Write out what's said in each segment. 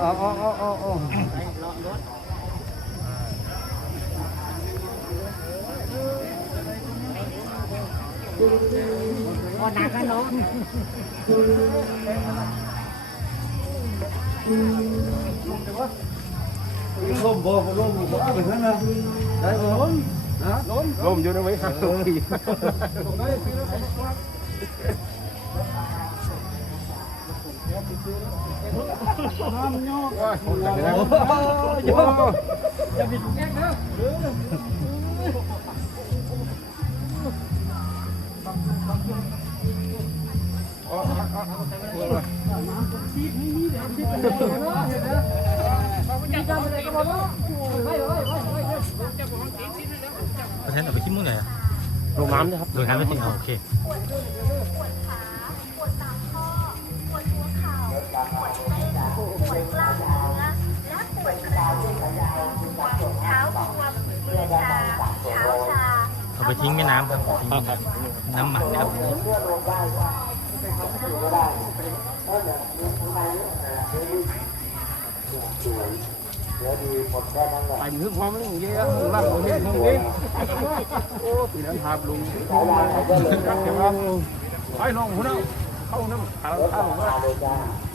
ô ô ô ô ô ô, Ồ, nạc ra nó. Lôm vô, lôm vô, bỏ bình hết nè. Đấy, lôm. Lôm vô nó mới hạt lôm. ด้บ่ร่มนะร่มลมอยู่นะเว้ยครับลมดีน้ำย่ออย่าบิดแง่นะประเทศเอาไปที่มุ่งไหนอะลงน้ำนะครับโดยทางไม่ถึงโอเคเท้าบวมมือชาเท้าชาเอาไปทิ้งแม่น้ำครับทิ้งน้ำหมันนะครับไปมือพร้อมไม่ต้องเยอะมากเลยห้องนี้โอ้ปีนั้นพาลุงรักเดี๋ยวว่าไปน้องหัวเนาเข้าน้ำขาเข้าว่า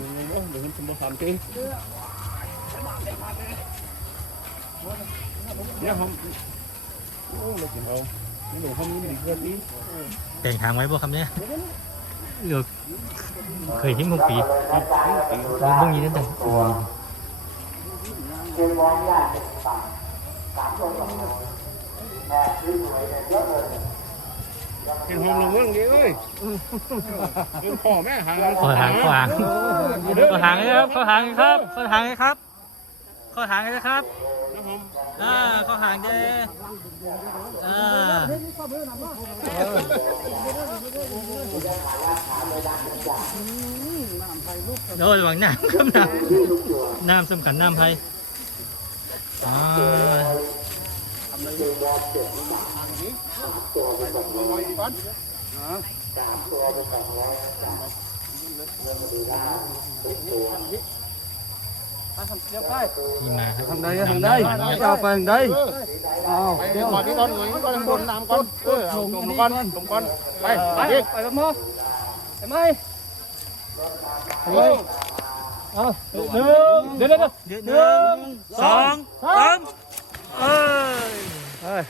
เดี๋ยวผมถามจริงเนี่ยผมโอ้ยจริงเอทีเดีหวแต่งหางไว้บ่คำเนี้ยเออเคยทิ้งมุกปีบุ้งยีนั่นแต่จึงมองยากเป็นป่าสามตัวสองแม่ซื้อสวยเลยเยอะเลย ทางขอทางขอทางเลยครับขอทางเลยครับขอทางเลยครับขอทางเลยครับอ่าขอทางเด้อ่าโดยหวังน้ำครับน้ำน้ำสำคัญน้ำไทยอ่า ที่มาครับ thằng đây thằng đây vào phải thằng đây ao Đây, ngồi cái con, ngồi cái con, con làm con Ừ, trồng con, trồng con Đây, đi ไปกับมือไปไหมเฮ้ย 哎。